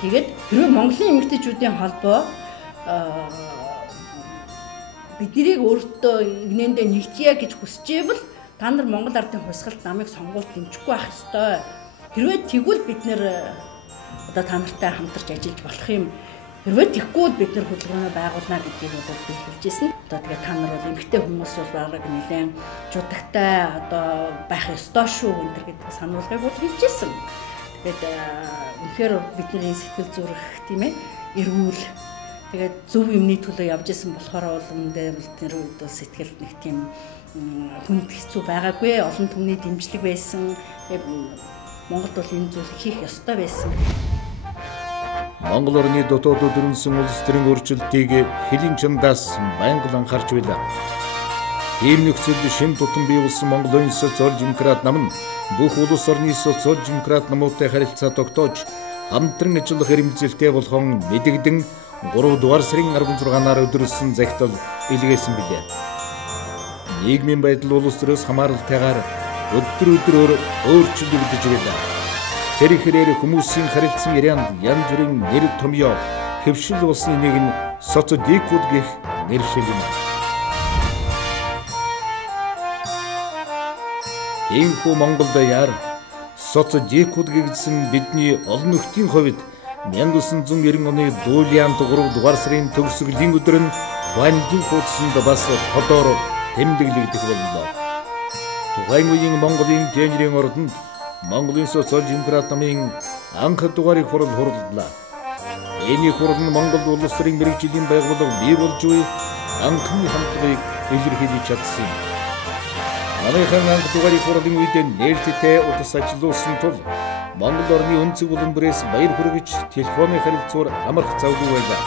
Тэгээд хэрвээ Монголын эмэгтэйчүүдийн холбоо биднийг өөртөө игнэндээ нэгтгэе гэж хүсэж ивэл та нар Монгол Ардын хувьсгалт намайг сонгуульд дэмжихгүй байх ёстой. Хэрвээ тэгвэл бид нэр одоо та нартай хамтарч ажиллаж болох юм. Хэрвээ тэггүй бид нар хөдөлгөөнөө байгуулна гэдгийг одоо би хэлжсэн. Одоо тэгээ та нар бол эмэгтэй хүмүүс бол бараг нэлээд жудагтай одоо байх ёстой шүү энэ гэдэг сануулгыг бол хэлжсэн. Тэгээд үнэхээр бидний сэтгэл зүрх тийм ээ эрүүл тэгээд зөв юмны төлөө явж исэн болохоор бол үүндээ тэр үед бол сэтгэл нэг тийм хүнд хэцүү байгаагүй. Олон түмний дэмжлэг байсан. Монголд бол энэ зүйл хийх ёстой байсан. Монгол орны дотоод өдрөнсөн улс төрийн өөрчлөлтийг хэлийн чандаас байнга анхаарч байлаа. Ийм нөхцөлд шин тутам бий болсон Монголын социал-демократ нам нь бүх улс орны социал-демократ намуудтай харилцаа тогтоож хамтран ажиллах эрмэлзэлтэй болгон мэдэгдэн 3 дугаар сарын 16-наар өдрөссөн захидал илгээсэн билээ. Нийгмийн байдал улс төрөөс хамааралтайгаар өдөр өдрөөр өөрчлөгдөж байлаа. Тэр ихрээр хүмүүсийн харилцан ярианд янз бүрийн нэр томьёо хэвшил болсны нэг нь социодикуд гэх нэршил юм. Иймхүү Монголд яар социодикуд гэсэн бидний олон нөхдийн хувьд 1990 оны дуулиант 3 дугаар сарын төгсгөлийн өдөр нь Вандин хуудсанд бас тодор тэмдэглэгдэх боллоо. Тухайн үеийн Монголын тэнцвэрийн ордонд Монголын социал-демократ намын анх дугаарыг хурлаа. Энэ хурал нь Монгол улс төрийн мэргэжлийн байгууллага бий болж буй анхны хамтлагыг илэрхийлж чадсан юм. Манайхан анх дугаарыг хурлын үед нээлттэй удас ажиллуулсан тул Монгол орны өнцөг улбарээс баяр хүргэж телефоны харилцаар амрах завгүй байлаа.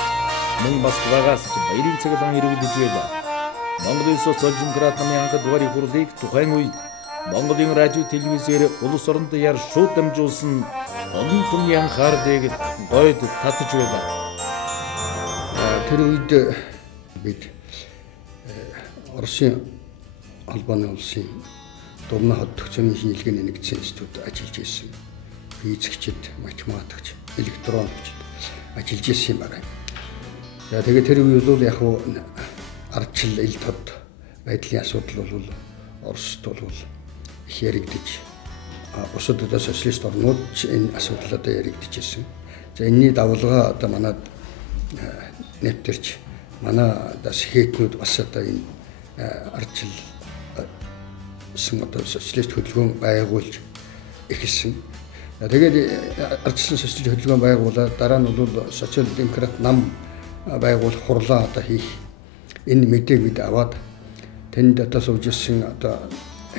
Мөн Москвагаас ч баярын цаглан ирүүлж байлаа. Монголын социал-демократ намын анх дугаарыг хурлыг тухайн үед Монголын радио телевизээр улс оронд яар шууд дамжуулсан олон түмний анхаарлыг гойд татж байлаа. Тэр үед бид Оросын албаны улсын Дурна хот төгсөний шинжилгээний нэгдсэн институт ажиллаж байсан. Физикчд, математикч, электроникчд ажиллаж байсан юм байна. Тэгээд тэр үе бол яг хуу ардчил ил тод байдлын асуудал бол Оросд бол их яригдж бусад одоо социалист орнууд энэ асуудал одоо яригдж ирсэн. За энэний давалгаа одоо манад нэвтэрч манай одоо сэхэтнүүд бас одоо энэ ардчил одоо социалист хөдөлгөөн байгуулж эхэлсэн. Тэгээд ардчилсан социалист хөдөлгөөн байгуулаад дараа нь бол социал-демократ нам байгуулах хурлаа одоо хийх энэ мэдээг бид аваад тэнд одоо сууж ирсэн одоо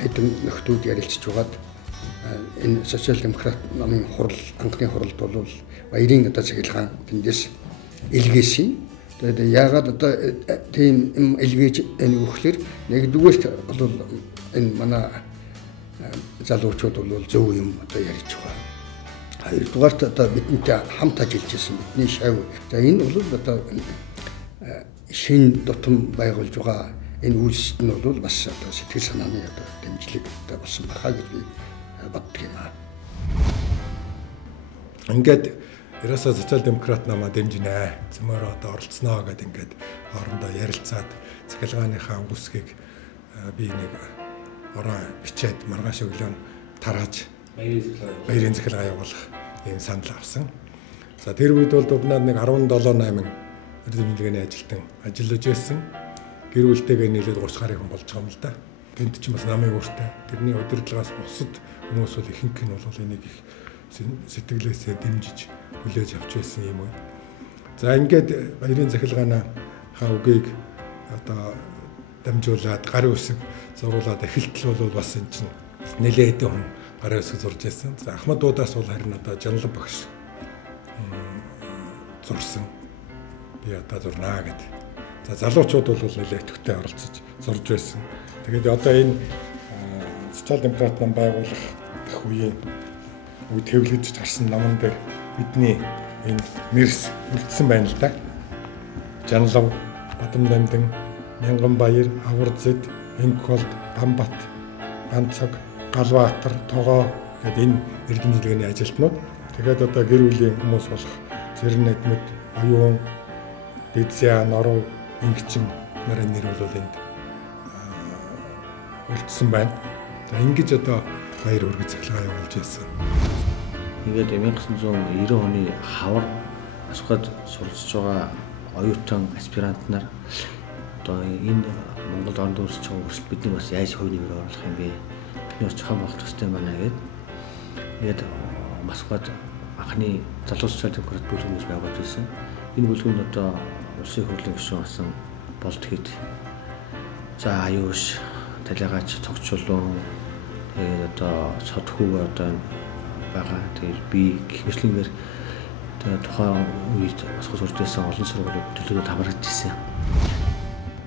хэдэн нөхдүүд ярилцж байгаад энэ социал-демократ намын хурал анхны хуралд бол баярын одоо цахилгаан тэндээс илгээсэн. Тэгээд яагаад одоо тийм юм илгээж өгөхлөөр нэгдүгээрт бол энэ манай залуучууд бол зөв юм одоо ярьж байгаа. Хоёрдугаарт одоо бидэнтэй хамт ажиллаж байсан бидний шав. За энэ бол одоо шин дотом байгуулж байгаа энэ үйлсэд нь бол бас одоо сэтгэл санааны одоо дэмжлэг одоо болсон байхаа гэж би боддог юм аа. Ингээд ерөөсөө социал-демократ намаа дэмжинэ. Зэмээр одоо оролцсноо гэдээ ингээд хоорондоо ярилцаад цахилгааныхаа үгсгийг би нэг ороо бичээд маргааш өглөө тарааж баярын цахилгаан явуулах ийм санал авсан. За тэр үед бол дубнаад нэг 17-8 эрдэмтний ажилтан ажиллаж байсан. Гэр бүлтэйгээ нийлээд 30 гаруй хүн болж байгаа юм л да. Тэнд ч бас намын өөртөө тэрний удирдлагаас бусад хүмүүс бол ихэнх нь бол энийг их сэтгэлээсээ дэмжиж хүлээж авч байсан юм уу. За ингээд баярын цахилгааны үгийг одоо дамжуулаад гарын үсэг зуруулаад эхэлтэл бол бас энэ чинь нэлээд хэдэн хүн гарын үсэг зурж байсан. За Ахмад дуудаас бол харин одоо Жанлан багш зурсан. Би одоо зурнаа гэдэг. За залуучууд бол нэлээд төвтэй оролцож зурж байсан. Тэгээд одоо энэ социал-демократ нам байгуулах үеийн үе төвлөж гарсан наман дээр бидний энэ мэрс үлдсэн байна л да. Жанлав, Бадамдамдан, Мянганбаяр, Аварзэд, Энхолд, Бамбат, Ганцаг, Галбаатар, Тогоо гэдэг энэ эрдэмтдийн ажилтнууд. Тэгээд одоо гэр бүлийн хүмүүс болох Цэрэн эдмэд, оюун, Дидзя, Норов, Ингчин нарын нэр бол энд үлдсэн байна. За ингэж одоо баяр хүргэж цахилгаан явуулж байсан. Ингээд 1990 оны хавар асуухад суралцж байгаа оюутан аспирант нар одоо энэ Монголд орнд өрсөж байгаа өрсөлд бидний бас яаж хувь нэмэр оруулах юм бэ? Бидний бас зохион байгуулах хэрэгтэй байна гэдэг. Ингээд Москвад анхны залуу социал демократ бүлгүүнээс байгуулж ирсэн. Энэ бүлгүүн одоо улсын хурлын гишүүн асан болдгийд. За аюуш, талигаач, цогцлон тэгээд одоо содхүү одоо байгаа. Тэгээд би гихмэрлэнгээр тухайн үед Москвад сурч байсан олон сургуулиуд төлөвлөлд хамрагдж ирсэн.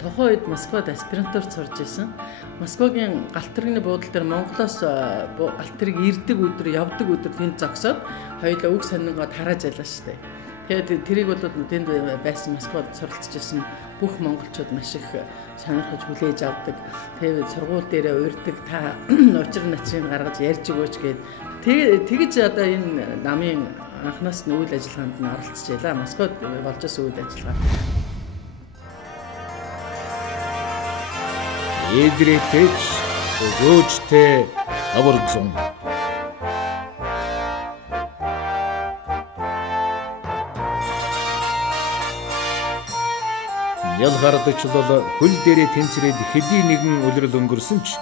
Тухайн үед Москвад аспирантур сурж ирсэн. Москвагийн Галт тэрэгний буудлын дээр Монголоос Галт тэрэг ирдэг өдөр, явдаг өдөр тэнд зогсоод хоёулаа үг сонингоод харааж ялаа шүү дээ. Тэгээд тэрийг бол тэнд байсан Москвад суралцж ирсэн бүх монголчууд маш их сонирхож хүлээж авдаг. Тэгээд сургууль дээрээ урьдаг, та учир начрыг гаргаж ярьж өгөөч гээд тэгэж одоо энэ намын анхнаас нь үйл ажиллагаанд нь оролцож байлаа. Москвад болж байгаа үйл ажиллагаа. Эдрэтэж өгөөжтэй аварзон. Ялгардчлал хөл дээрээ тэнцрээд хэдий нэгэн улирал өнгөрсөн ч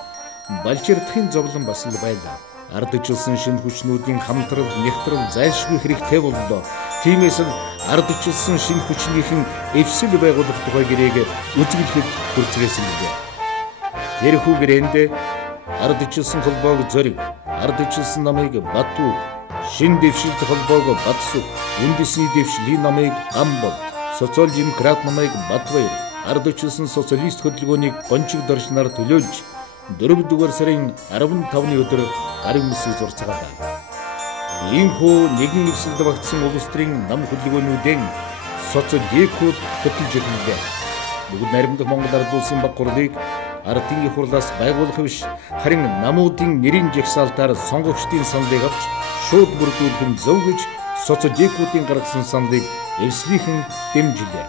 балчирдахын зовлон бас л байлаа. Ардчилсан шинэ хүчнүүдийн хамтрал, нэгтрал зайлшгүй хэрэгтэй боллоо. Тиймээс л ардчилсан шинэ хүчнийхэн эвсэл байгуулах тухай гэрээг үзгэлэхэд хүрцгээсэн билээ. Тэрхүү гэрээнд ардчилсан холбоог зориг, ардчилсан намыг Батүр, шинэ дэвшилт холбоог Батсүх, үндэсний дэвшлийн намыг Гамбол, социал демократ намыг Батбаяр, ардчилсан социалист хөдөлгөөнийг гончиг доржнаар төлөөлж 4-р сарын 15-ны өдөр гарын мэсийг зурцаагаа. Иймхүү нэгэн эвсэлд багтсан улс төрийн нам хөдөлгөөнүүдийн социаликууд хөтлөж ирнэ. Бүгд наримдах Монгол Ард улсын баг хурлыг ардын их хурлаас байгуулах биш, харин намуудын нэрийн жагсаалтаар сонгогчдын саналыг авч шууд бүрдүүлэх нь зөв гэж социаликуудын гаргасан саналыг эвслийнхэн дэмжлээ.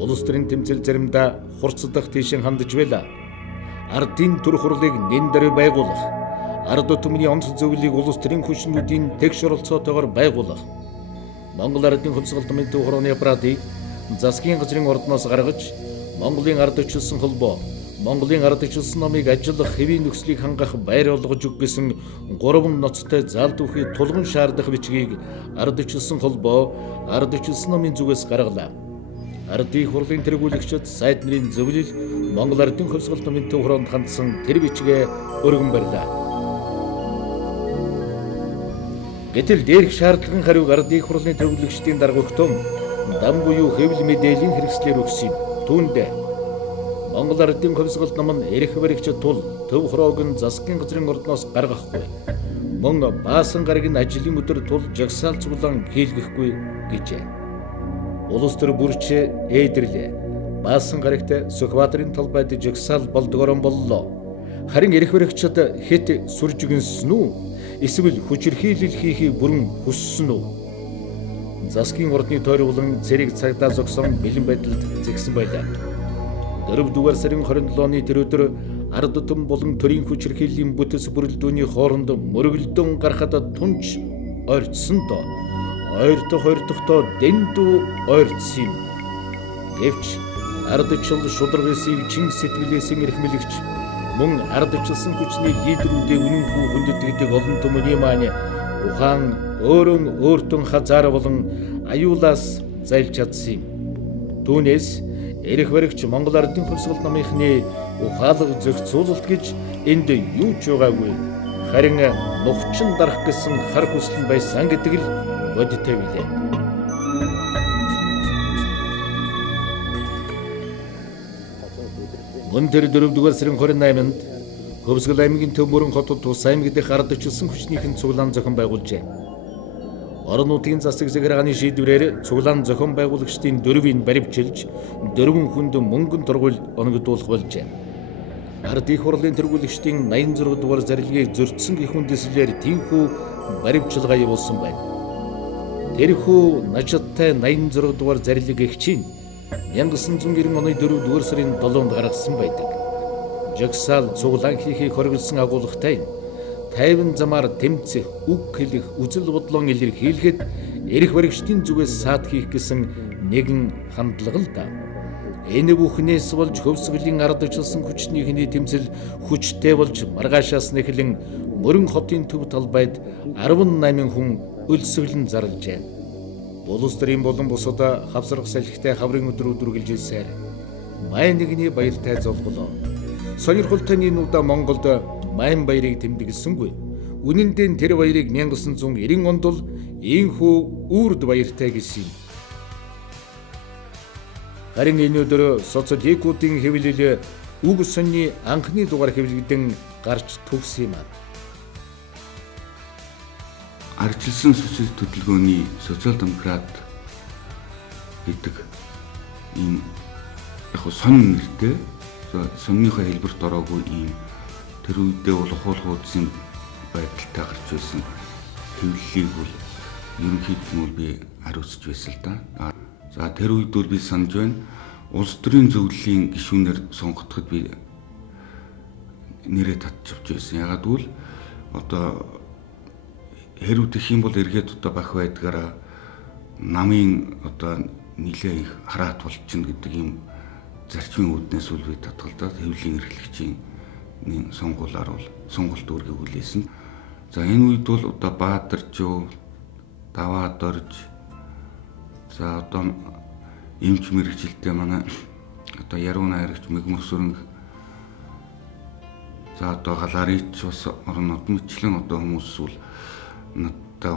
Улс төрийн тэмцэл заримдаа хурцдах тийшин хандж байлаа. Ардын төр хурлыг нэн дээр байгуулах, ард түмний онц зөвлөлийг улс төрийн хүчнүүдийн тэгш оролцоотойгоор байгуулах, Монгол ардын хувьсгалт намын төв хорооны аппаратыг засгийн газрын ордноос гаргаж, Монголын ардчилсан холбоо, Монголын ардчилсан намыг ажиллах хэвийн нөхцөлийг хангах байр болгож өг гэсэн 3 ноцтой заалдуухий тулгын шаардах бичгийг ардчилсан холбоо, ардчилсан намын зүгээс гаргалаа. Ардын хурлын тэргүүлэгчид сайд нарын зөвлөл Монгол ардын хувьсгалт намын төв хороонд хандсан тэр бичгээ өргөн барьлаа. Гэтэл дээрх шаардлагын хариуг ардын хурлын тэргүүлэгчдийн даргуйтун дам буюу хэвлэл мэдээллийн хэрэгслээр өгсөн. Түүнд Монгол ардын хувьсгалт нам нь эрх баригчид тул төв хороог нь засгийн газрын ордноос гаргахгүй. Мөн баасан гараг нь ажлын өдөр тул жагсаал цуглаан хийлгэхгүй гэжээ. Улс төр бүрч ээдэрлээ. Баасан гарагт Сүхбаатарын талбайд жагсаал болдгорон боллоо. Харин эрх баригчид хэд сүржигэнсэн үү? Эсвэл хүчирхийлэл хийхийг бүрэн хүссэн үү? Засгийн ордны тойрволон цэрэг цагдаа зогсон бэлэн байдалд зэгсэн байлаа. 4-р сарын 27-ны тэр өдөр ард түмэн болон төрийн хүчирхийллийн бүтэц бүрэлдөөний хооронд мөргөлдөн гарахад тунч ойртсон доо. Ойртохдоо дэндүү ойртсон юм. Гэвч ардчил шударгын чин сэтгэлээс эрхмэлэгч мөн ардчилсан хүчний лидерүүдээ үнэнхүү хүндэтгдэг олон түмний маань ухаан өөртөө хазаар болон аюулаас зайлж чадсан юм. Түүнээс эрх баригч Монгол ардын хувьсгалт намынхны ухаалаг зохицуулалт гэж энд юу ч байгаагүй. Харин нухчин дарах гэсэн хар хүсэл байсан гэдэг л бодиттой билээ. Мөн тэр 4-р сарын 28-нд Хөвсгөл аймгийн Төв мөрөн хотод тус аймаг дэх ардчилсан хүчнийхэн цуглаан зохион байгуулжээ. Орон нутгийн засаг захиргааны шийдвэрээр цуглаан зохион байгуулагчдын 4-ийг баривчилж 4 хүнд мөнгөн тургуул оногдуулах болжээ. Ард их хурлын тэргүүлэгчдийн 86 дугаар зарилгыг зөрчсөн гэх үндэслэлээр тийхүү баримтчилгаа явуулсан байна. Тэрхүү начаттай 86 дугаар зарилэг гэгчийн 1990 оны 4 дугаар сарын 7-нд гаргасан байдаг. Жагсаал цуглаан хийхийг хориглосон агуулгатай тайван замаар тэмцэх, үг хэлэх, үзэл бодлон илэрхийлэхэд эрх баригчдын зүгээс саад хийх гэсэн нэгэн хандлага л да. Энэ бүхнээс болж хөвсгөлийн ардчилсан хүчний хэний тэмцэл хүчтэй болж маргаашаас нэхлэн Мөрөн хотын төв талбайд 18 хүн өлсгөлн зарлжээ. Улс төрийн болон бусад хавсрах салхитай хаврын өдрүүд үргэлжилсээр Май нэгний баяртай золголоо. Сонирхолтой энэ удаа Монголд Майн баярыг тэмдэглэсэнгүй. Үнэн дээр тэр баярыг 1990 онд л ийхүү үрд баяртай гэсэн юм. Харин энэ өдөр социалистуудын хэвлэл үг сонины анхны дугаар хэвлэгдэн гарч төгс юм аа. Ардчилсан социалист хөдөлгөөний социал-демократ гэдэг ийм яг сонин нэртэй сонныхоо хэлбэрт ороогүй ийм тэр үедээ бол хуулгуудын байдалтай гарч байсан хэвлэлийг бол ерөнхийдөө нь би хариуцж байсан л да. За тэр үед бол би санаж байна. Улс төрийн зөвлөлийн гишүүнээр сонгогдоход би нэрээ татчихж байсан. Ягаад гэвэл одоо хэрүү тэх юм бол эргээд одоо бах байдгаараа намын одоо нилээ их хараат болчихно гэдэг юм зарчмын үүднээс үл би татгалдаад хэвлэлийн эрхлэгчийн сонгуулаар бол сонголт үүргийг хүлээсэн. За энэ үед бол одоо Баатаржуу, Даваад орж за одоо эмч мэрэгжилтэй манай одоо Яруу найрагч Мэгмөрсөрөнг за одоо Галарич ус орон нутмчлэн одоо хүмүүс бол надтай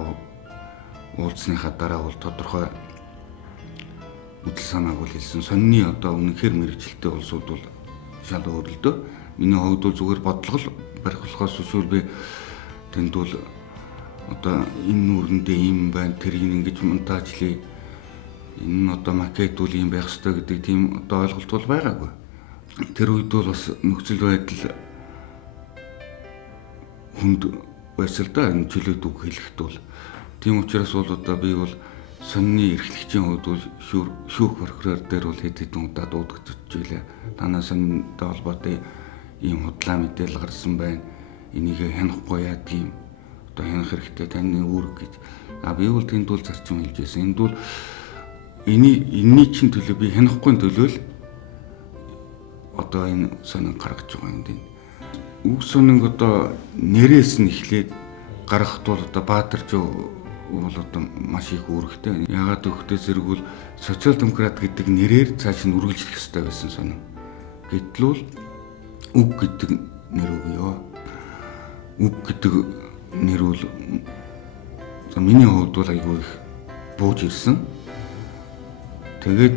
уулзсныхаа дараа бол тодорхой үдэл санааг бол хэлсэн. Сонины одоо үнэхээр мэрэгжилтэй улсууд бол шал өөр л дөө. Миний хувьд бол зүгээр бодлого барихлахаас өшөөр би тэнд бол одоо энэ нүрэндээ ийм байна, тэрийг ингэж монтажлаа. Энэ нь одоо макет бол ийм байх ёстой гэдэг тийм одоо ойлголт бол байгаагүй. Тэр үед бол бас нөхцөл байдал хүнд байсан л да энэ чөлөөт үг хэлэхэд бол. Тийм учраас бол одоо би бол сонины эрхлэгчийн хувьд бол шүүх прокурор дээр бол хэд хэдэн удаа дуудагдчихж байлаа. Танаа сонинтой холбоотой ийм худлаа мэдээлэл гарсан байна. Энийг хянахгүй яадгийн одоо хянах хэрэгтэй таны үүрэг гэж. Би бол тэнд бол зарчим хэлж байсан. Энд бол энэний чинь төлөө би хянахгүй төлөө л одоо энэ сонин гаргаж байгаа юм дээ. Үг сонин одоо нэрээс нь эхлээд гаргахд бол одоо Баатаржуу бол одоо маш их үүрэгтэй. Ягаад гэвэл зэрэг бол социал-демократ гэдэг нэрээр цааш нь үргэлжлэх ёстой байсан сонин. Гэтэл үг гэдэг нэр өгөө. Үг гэдэг нэр бол миний хувьд бол айгүй их бууж ирсэн. Тэгээд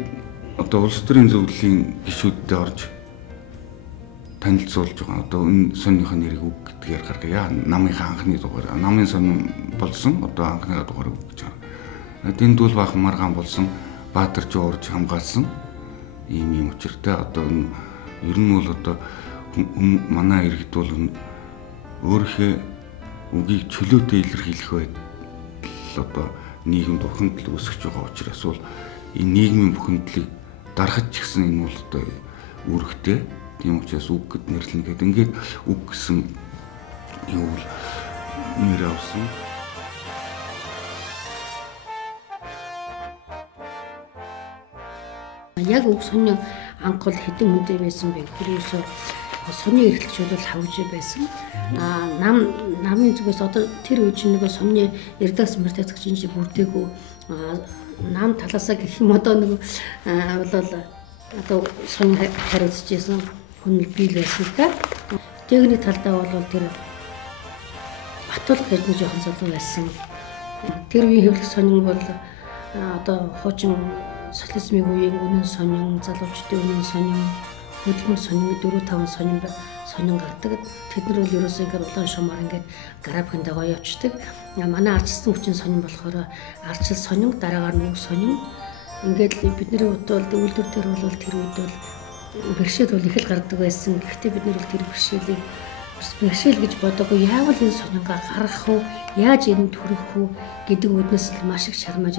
одоо улс төрийн зөвлөлийн гишүүдтэй орж танилцуулж байгаа. Одоо энэ сонныхоо нэрийг үг гэдгээр гаргая. Намынхаа анхны дугаар. Намын сонин болсон. Одоо анхныхаа дугаар үг гэж байгаа. Тэнд бол баахан маргаан болсон. Баатаржуу орж хамгаалсан. Ийм учиртай. Одоо ер нь бол одоо манай иргэд бол өөрийнхөө үгийг чөлөөтэй илэрхийлэх байдал одоо нийгэмд бухимдал үүсгэж байгаа учраас бол энэ нийгмийн бухимдлыг дарахж гисэн энэ бол одоо үүрэгтэй. Тийм учраас үг гэд нэрлэнэ гэдэг. Ингээд үг гэсэн юу бол нэр авсан. Яг үг сонин анх бол хэдэн хүнтэй байсан бэ гэхэрээс сонин эрхлэгч бол хавж байсан. Намын зүгээс одоо тэр үе чинь нэг сонин эрдэнэс мөртэцгч чинь бүрдээгүй нам талаасаа гэх юм одоо нэг бол одоо сонин хариуцж байсан хүн бийл байсан та. Техник талдаа бол тэр Батул гэж нэг жоохон залуу байсан. Тэр үеийн хэвлэх сонин бол одоо хуучин социализмын үеийн үнэн сонин, залуучдын үнэн сонин, хөдөлмөр сонин 4-5 сонин гардаг. Тэд нар бол ерөөсөө ингээд улаан шумаар ингээд графикнд байгаа явчихдаг. Манай арчилсан хүчин сонин болохоор арчил сонин, дараагаар нүг сонин. Ингээд бидний хувьд бол үйлдвэр дээр бол тэр үед бол бэрхшээл бол их л гардаг байсан. Гэхдээ бид нар тэр бэрхшээлийг бэрхшээл гэж бодоогүй яавал энэ сонингаа гаргах уу, яаж энд төрөх үү гэдэг үднэс л маш их шармаж